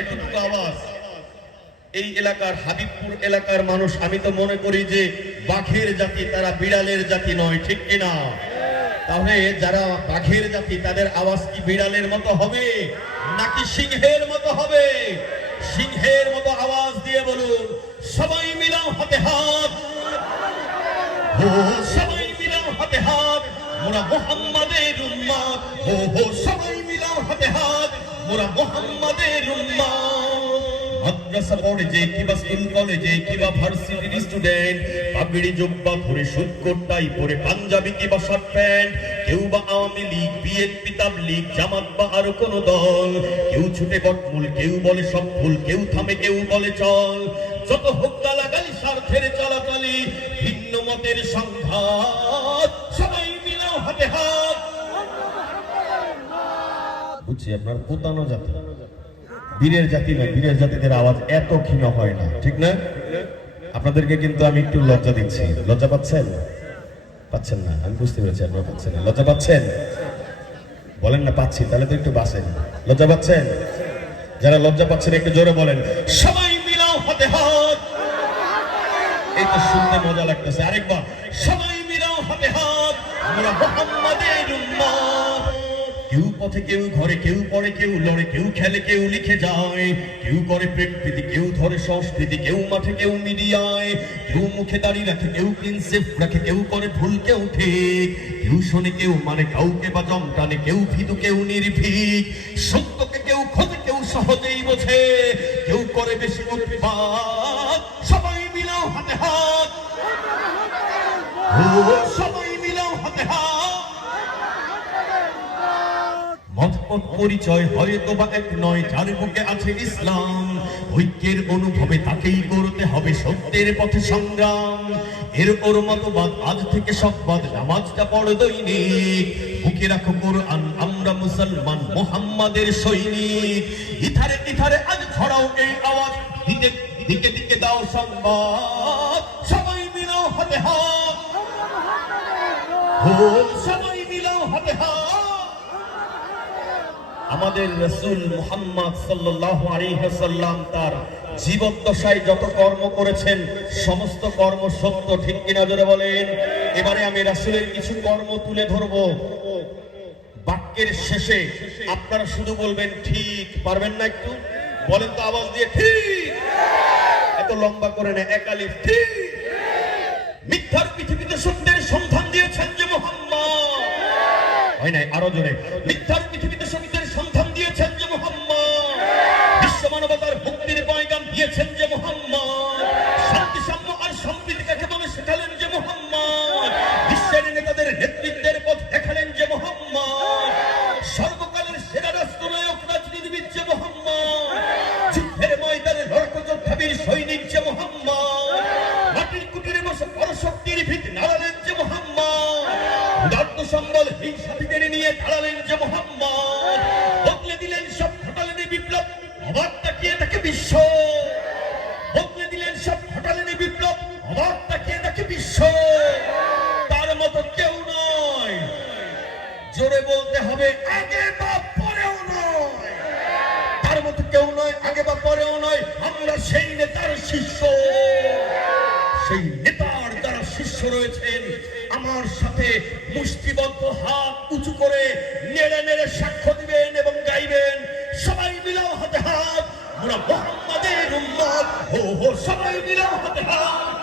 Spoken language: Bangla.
এতটুকু আওয়াজ এই এলাকার হাবিবপুর এলাকার মানুষ, আমি তো মনে করি যে বাঘের জাতি, তারা বিড়ালের জাতি নয়, ঠিক কিনা? তাহলে যারা বাঘের জাতি তাদের আওয়াজ কি বিড়ালের মতো হবে নাকি সিংহের মতো হবে? সিংহের মতো আওয়াজ দিয়ে বলুন, সবাই মিলাও হাতে হাত, ও সবাই মিলাও হাতে হাত, মোরা মুহাম্মাদের উম্মত, ও সবাই মিলাও হাতে হাত, মোরা মুহাম্মাদের উম্মত। মাদ্রাসা পড়ে যে কিবা স্কুল কলেজে কিবা ভার্সিটির স্টুডেন্ট, পাগড়ি জুব্বা ধরে সুটকোট টাই পরে পাঞ্জাবি কিবা শার্ট প্যান্ট, কেউ বা আওয়ামী লীগ, বিএনপি, তাবলীগ, জামাত বা আরো কোন দল, কেউ ছুটে বটমূল, কেউ বলে সব ভুল, কেউ থামে, কেউ বলে চল, যত হোক গালাগালি, স্বার্থের চালাচালি, ভিন্ন মতের সংঘাত, সবাই মিলাও হাতে হাত। বুঝছি আপনার পোতানো জাতি, বীরের জাতি নয়, বীরের জাতিদের আওয়াজ এত ক্ষীণ হয় না, ঠিক না? আপনাদেরকে কিন্তু আমি একটু লজ্জা দিচ্ছি। লজ্জা পাচ্ছেন? পাচ্ছেন না, আমি বুঝতে পেরেছি আপনারা পাচ্ছেন না। লজ্জা পাচ্ছেন? বলেন না পাচ্ছি, তাহলে তো একটু বাঁচেন। লজ্জা পাচ্ছেন? যারা লজ্জা পাচ্ছেন একটু জোরে বলেন, সবাই মিলাও হাতে হাত। এই তো শুনতে মজা লাগতেছে, আরেকবার, সবাই মিলাও হাতে হাত, আমরা মুহাম্মাদের উম্মত। কেউ পথে, কেউ ঘরে, কেউ পড়ে, কেউ লড়ে, কেউ খেলে, কেউ লিখে যায়, কেউ করে প্রেম প্রীতি, কেউ ধরে সংস্কৃতি, কেউ মাঠে, কেউ মিডিয়ায়, কেউ মুখে দাঁড়িয়ে রাখে, কেউ প্রিন্সেপ রাখে, কেউ করে ভুল, কেউ ঠিক, কেউ শোনে, কেউ মানে, কাউকে বা জম টানে, কেউ ভীতু, কেউ নির্ভীক, সত্যকে কেউ খোঁজে, কেউ সহজেই বোঝে, কেউ করে বেশি উৎপাত, সবাই মিলাও হাতে হাত, ও সবাই মিলাও হাতে হাত। মতপথ পরিচয় হয়তো বা এক নয়, যার বুকে আছে ইসলাম, ঐক্যের অনুভবে তাকেই করতে হবে সত্যের পথে সংগ্রাম। এর ওর মতবাদ আজ থেকে সব বাদ, নামাজটা পড়ো দৈনিক, বুকে রাখো কোরআন, আমরা মুসলমান মুহাম্মাদের সৈনিক। ইথারে ইথারে আজ ছড়াও এই আওয়াজ, দিকে দিকে দিকে দাও সংবাদ, সবাই মিলাও হাতে হাত, ও সবাই মিলাও হাতে হাত। আমাদের রাসূল মুহাম্মদ সাল্লাল্লাহু আলাইহি ওয়াসাল্লাম তার জীবদ্দশায় যত কর্ম করেছেন সমস্ত কর্ম সত্য, ঠিক কিনা জোরে বলেন? এবারে আমি রাসূলের কিছু কর্ম তুলে ধরব। বাক্যের শেষে আপনারা শুধু বলবেন ঠিক, পারবেন না? একটু বলেন তো আওয়াজ দিয়ে, ঠিক। এত লম্বা করে না, এক আলিফ, ঠিক। মিথ্যার পৃথিবীতে সত্যের সন্ধান দিয়েছেন যে মুহাম্মদ, হয় নাই, আরো জোরে, মিথ্যার পৃথিবীতে সত্যের সন্ধান দিয়েছেন যে মুহাম্মদ, বিশ্ব মানবতার মুক্তির পয়গাম দিয়েছেন যে মুহাম্মদ, শান্তি সাম্য আর সম্প্রীতি কাকে বলে শেখালেন যে মুহাম্মদ, বিশ্বের নেতাদের নেতৃত্বের পথ দেখালেন যে মুহাম্মদ, সর্বকালের সেরা রাষ্ট্রনায়ক রাজনীতিবিদ যে মুহাম্মদ, যুদ্ধের ময়দানে লড়াকূযোদ্ধা বীর সৈনিক যে মুহাম্মদ, মাটির কুটিরে বসে পরশক্তির ভিত নাড়ালেন যে মুহাম্মদ, আত্মসম্বল হিংসাতীদের নিয়ে দাঁড়ালেন যে মুহাম্মদ, বদলে দিলেন সব, ঘটালেন বিপ্লব, অবাক তাকিয়ে থাকে বিশ্ব, বদলে দিলেন সব, ঘটালেন বিপ্লব, অবাক তাকিয়ে থাকে বিশ্ব। তার মতো কেউ নয়, জোরে বলতে হবে, আগে বা পরেও নয়, তার মতো কেউ নয়, আগে বা পরেও নয়, আমরা সেই নেতার শিষ্য। সেই নেতার যারা শিষ্য রয়েছেন আমার সাথে মুষ্টিবদ্ধ হাত উঁচু করে নেড়ে নেড়ে সাক্ষ্য দিবেন এবং গাইবেন, সবাই মিলাও হাতে হাত, আমরা মুহাম্মাদের উম্মত, ও সবাই মিলাও হাতে হাত।